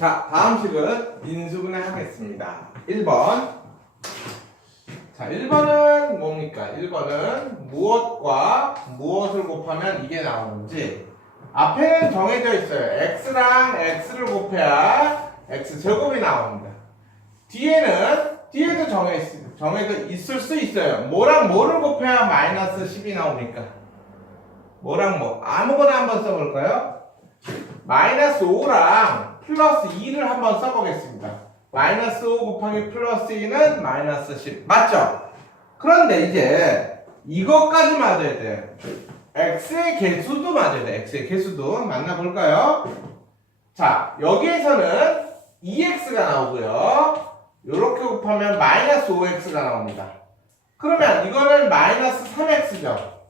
자, 다음 식은 인수분해 하겠습니다. 1번. 자, 1번은 뭡니까? 1번은 무엇과 무엇을 곱하면 이게 나오는지 앞에는 정해져 있어요. x랑 x를 곱해야 x제곱이 나옵니다. 뒤에는 뒤에도 정해 있, 정해져 있을 수 있어요. 뭐랑 뭐를 곱해야 마이너스 10이 나옵니까? 뭐랑 뭐 아무거나 한번 써볼까요? 마이너스 5랑 플러스 2를 한번 써보겠습니다. 마이너스 5 곱하기 플러스 2는 마이너스 10 맞죠? 그런데 이제 이것까지 맞아야 돼요. x의 개수도 맞아야 돼. x의 개수도 만나볼까요? 자 여기에서는 2x가 나오고요. 이렇게 곱하면 마이너스 5x가 나옵니다. 그러면 이거는 마이너스 3x죠.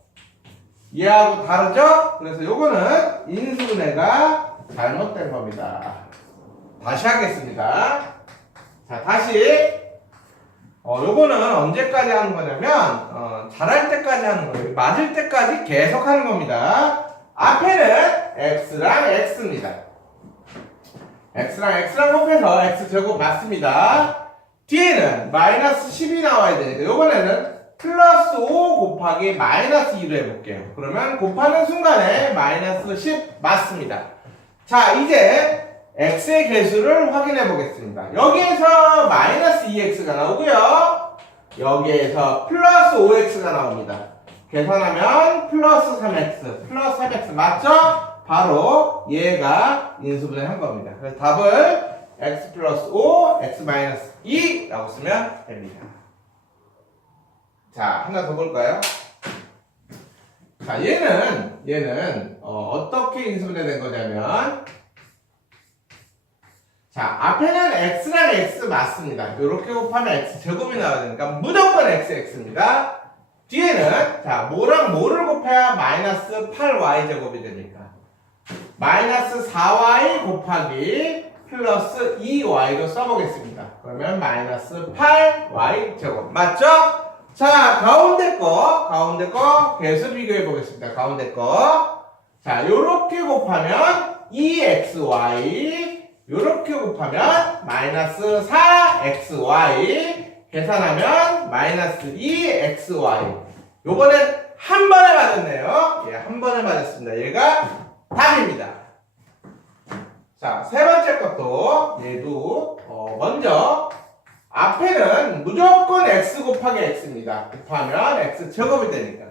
얘하고 다르죠? 그래서 요거는 인수분해가 잘못된 겁니다. 다시 하겠습니다. 자, 다시. 어, 요거는 언제까지 하는 거냐면, 어, 잘할 때까지 하는 거예요. 맞을 때까지 계속 하는 겁니다. 앞에는 x랑 x입니다. x랑 x랑 곱해서 x제곱 맞습니다. 뒤에는 마이너스 10이 나와야 되니까 요번에는 플러스 5 곱하기 마이너스 2로 해볼게요. 그러면 곱하는 순간에 마이너스 10 맞습니다. 자, 이제 x의 개수를 확인해 보겠습니다. 여기에서 마이너스 2x가 나오고요. 여기에서 플러스 5x가 나옵니다. 계산하면 플러스 3x, 플러스 3x 맞죠? 바로 얘가 인수분해 한 겁니다. 그래서 답을 x 플러스 5, x 마이너스 2라고 쓰면 됩니다. 자, 하나 더 볼까요? 자, 얘는, 얘는, 어, 떻게 인수분해 된 거냐면, 자, 앞에는 x랑 x 맞습니다. 이렇게 곱하면 x 제곱이 나와야 되니까 무조건 x, x입니다. 뒤에는, 자, 뭐랑 뭐를 곱해야 마이너스 8y 제곱이 됩니까? 마이너스 4y 곱하기 플러스 2y로 써보겠습니다. 그러면 마이너스 8y 제곱. 맞죠? 자, 가운데 거, 가운데 거 개수 비교해 보겠습니다. 가운데 거. 자, 요렇게 곱하면 2xy, 요렇게 곱하면 마이너스 4xy, 계산하면 마이너스 2xy. 요번엔 한 번에 맞았네요. 예, 한 번에 맞았습니다. 얘가 답입니다. 자, 세 번째 것도 얘도 어, 먼저 앞에는 무조건 x 곱하기 x입니다. 곱하면 x 제곱이 되니까.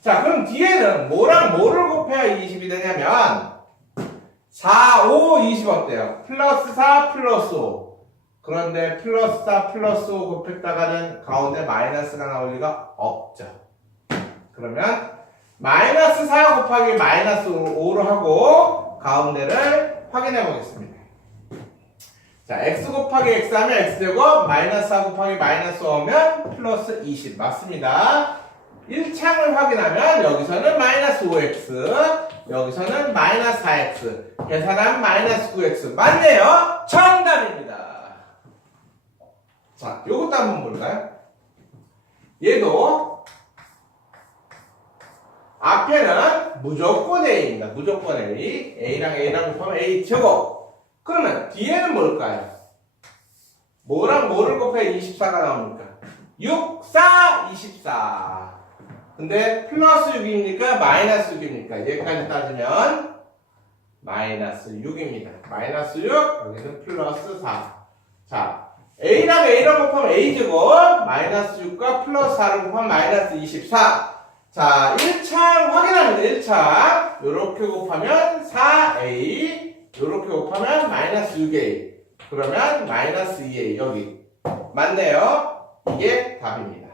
자, 그럼 뒤에는 뭐랑 뭐를 곱해야 20이 되냐면 4, 5, 20 어때요? 플러스 4, 플러스 5. 그런데 플러스 4, 플러스 5 곱했다가는 가운데 마이너스가 나올 리가 없죠. 그러면 마이너스 4 곱하기 마이너스 5로 하고 가운데를 확인해 보겠습니다. 자, x 곱하기 x 하면 x제곱, 마이너스 4 곱하기 마이너스 5면 플러스 20 맞습니다. 1창을 확인하면 여기서는 마이너스 5x, 여기서는 마이너스 4x, 계산하면 마이너스 9x 맞네요. 정답입니다. 자, 요것도 한번 볼까요? 얘도 앞에는 무조건 A입니다. 무조건 A. A랑 A랑 곱하면 A 제곱. 그러면 뒤에는 뭘까요? 뭐랑 뭐를 곱해 24가 나옵니까? 6, 4, 24. 근데 플러스 6입니까? 마이너스 6입니까? 여기까지 따지면 마이너스 6입니다. 마이너스 6, 여기는 플러스 4. 자, A랑 A랑 곱하면 A제곱, 마이너스 6과 플러스 4를 곱하면 마이너스 24. 자, 1창 확인합니다. 1창. 요렇게 곱하면 4A, 요렇게 곱하면 마이너스 6A. 그러면 마이너스 2A 여기. 맞네요. 이게 답입니다.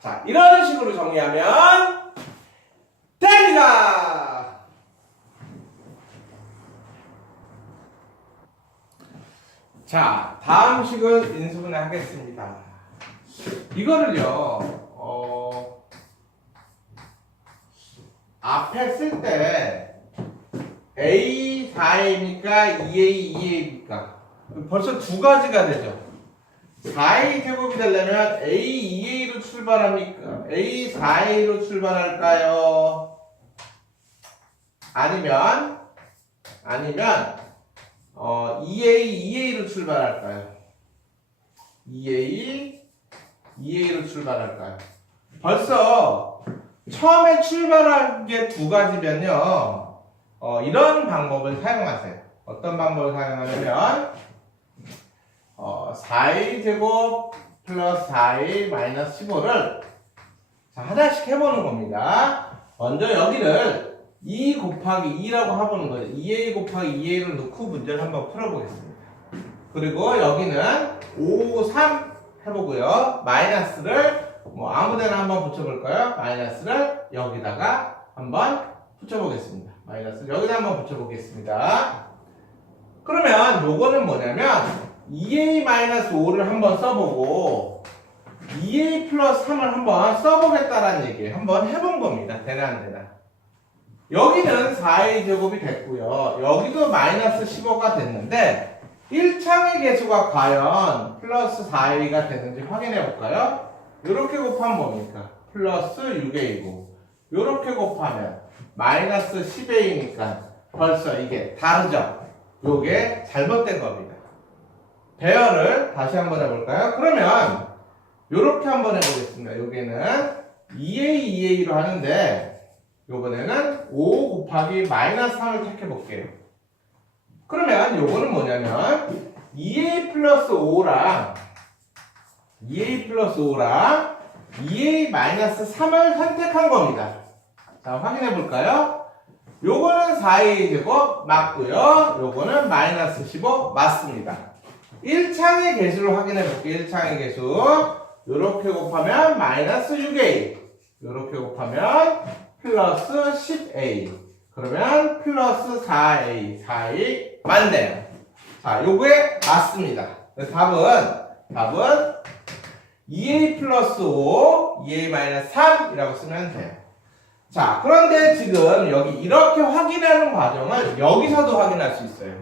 자, 이런 식으로 정리하면 됩니다. 자, 다음 식은 인수분해 하겠습니다. 이거를요, 어, 앞에 쓸 때 A 4A입니까? 2A 2A입니까? 벌써 두 가지가 되죠. 4A 제곱이 되려면 A 2A로 출발합니까? A 4A로 출발할까요? 아니면 아니면 어, 2A, 2A로 출발할까요? 2A, 2A로 출발할까요? 벌써 처음에 출발한 게 두 가지면요. 어, 이런 방법을 사용하세요. 어떤 방법을 사용하냐면 어, 4A 제곱 플러스 4A 마이너스 15를 자, 하나씩 해보는 겁니다. 먼저 여기를 2 곱하기 2라고 해보는 거죠. 2A 곱하기 2A를 넣고 문제를 한번 풀어보겠습니다. 그리고 여기는 5, 3 해보고요. 마이너스를 뭐 아무데나 한번 붙여볼까요? 마이너스를 여기다가 한번 붙여보겠습니다. 마이너스를 여기다 한번 붙여보겠습니다. 그러면 요거는 뭐냐면 2A-5를 한번 써보고 2A 플러스 3을 한번 써보겠다라는 얘기예요. 한번 해본 겁니다. 되나 안 되나. 여기는 4A 제곱이 됐고요. 여기도 마이너스 15가 됐는데 1창의 개수가 과연 플러스 4A가 되는지 확인해 볼까요? 이렇게 곱하면 뭡니까? 플러스 6A고 이렇게 곱하면 마이너스 10A니까 벌써 이게 다르죠? 요게 잘못된 겁니다. 배열을 다시 한번 해볼까요? 그러면 요렇게 한번 해보겠습니다. 여기는 2A, 2A로 하는데 요번에는 5 곱하기 마이너스 3을 택해볼게요. 그러면 요거는 뭐냐면 2A 플러스 5랑 2A 플러스 5랑 2A 마이너스 3을 선택한 겁니다. 자, 확인해 볼까요? 요거는 4A 제곱 맞고요. 요거는 마이너스 15 맞습니다. 1창의 개수를 확인해 볼게요. 1창의 개수. 요렇게 곱하면 마이너스 6A. 요렇게 곱하면 플러스 10A. 그러면 플러스 4A. 4A 맞네요. 자, 요게 맞습니다. 답은, 답은 2A 플러스 5, 2A 마이너스 3이라고 쓰면 돼요. 자, 그런데 지금 여기 이렇게 확인하는 과정을 여기서도 확인할 수 있어요.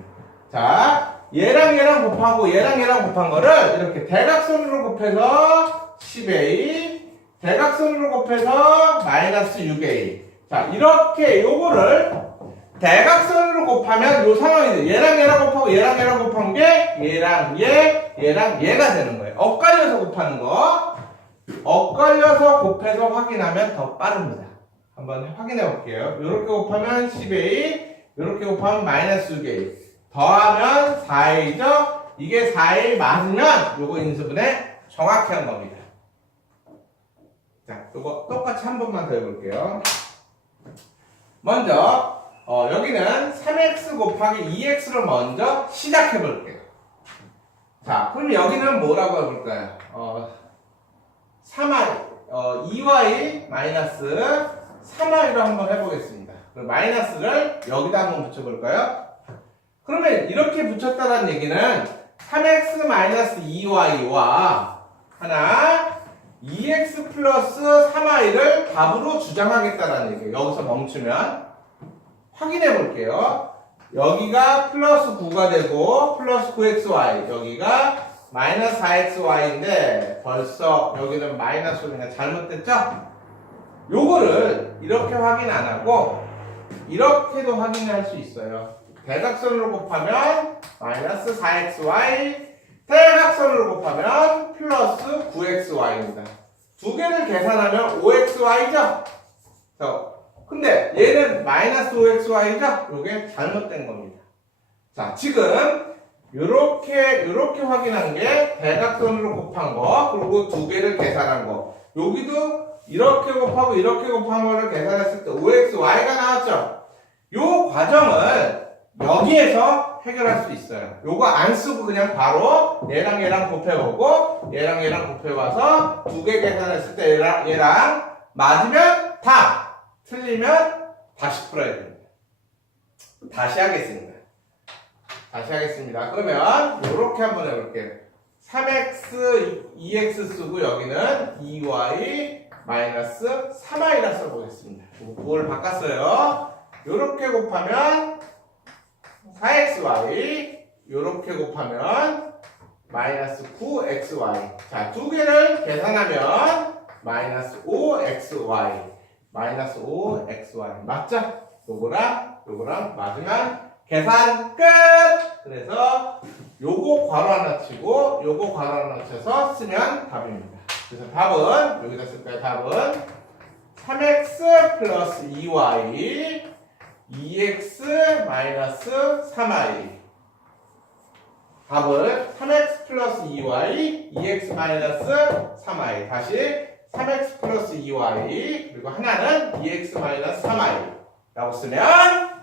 자, 얘랑 얘랑 곱하고 얘랑 얘랑 곱한 거를 이렇게 대각선으로 곱해서 10A, 대각선으로 곱해서 마이너스 6A. 자, 이렇게 요거를 대각선으로 곱하면 요 상황이 돼. 얘랑 얘랑 곱하고 얘랑 얘랑 곱한 게 얘랑 얘, 얘랑 얘가 되는 거예요. 엇갈려서 곱하는 거. 엇갈려서 곱해서 확인하면 더 빠릅니다. 한번 확인해 볼게요. 이렇게 곱하면 10A, 이렇게 곱하면 마이너스 6A. 더하면 4A죠? 이게 4A 맞으면 요거 인수분해 정확히 한 겁니다. 자, 요거 똑같이 한 번만 더 해볼게요. 먼저, 어, 여기는 3x 곱하기 2x를 먼저 시작해 볼게요. 자, 그럼 여기는 뭐라고 해볼까요? 어, 3y, 어, 2y 마이너스 3y로 한번 해보겠습니다. 그럼 마이너스를 여기다 한번 붙여볼까요? 그러면 이렇게 붙였다는 얘기는 3x 마이너스 2y와 하나 2x 플러스 3y를 답으로 주장하겠다는 얘기예요. 여기서 멈추면 확인해 볼게요. 여기가 플러스 9가 되고 플러스 9xy 여기가 마이너스 4xy인데 벌써 여기는 마이너스 소리가 잘못됐죠? 요거를 이렇게 확인 안 하고 이렇게도 확인할 수 있어요. 대각선으로 곱하면 마이너스 4xy 대각선으로 곱하면 플러스 9xy입니다. 두 개를 계산하면 5xy죠? 자, 근데 얘는 마이너스 5xy죠? 요게 잘못된 겁니다. 자, 지금 요렇게 요렇게 확인한 게 대각선으로 곱한 거 그리고 두 개를 계산한 거 여기도 이렇게 곱하고 이렇게 곱한 거를 계산했을 때 5xy가 나왔죠? 요 과정을 여기에서 해결할 수 있어요. 요거 안 쓰고 그냥 바로 얘랑 얘랑 곱해보고 얘랑 얘랑 곱해봐서 두 개 계산했을 때 얘랑 얘랑 맞으면 답! 틀리면 다시 풀어야 됩니다. 다시 하겠습니다. 다시 하겠습니다. 그러면 이렇게 한번 해볼게요. 3x, 2x 쓰고 여기는 2y 마이너스 3y라 써보겠습니다. 9를 바꿨어요. 이렇게 곱하면 4xy 이렇게 곱하면 마이너스 9xy 자, 두 개를 계산하면 마이너스 5xy 마이너스 5xy 맞죠? 요거랑 요거랑 맞으면 계산 끝! 그래서 요거 괄호 하나 치고 요거 괄호 하나 쳐서 쓰면 답입니다. 그래서 답은 여기다 쓸 거예요. 답은 3x 플러스 2y 2x 마이너스 3y 답은 3x 플러스 2y 2x 마이너스 3y 다시 3x 플러스 2y 그리고 하나는 2x 마이너스 3y 라고 쓰면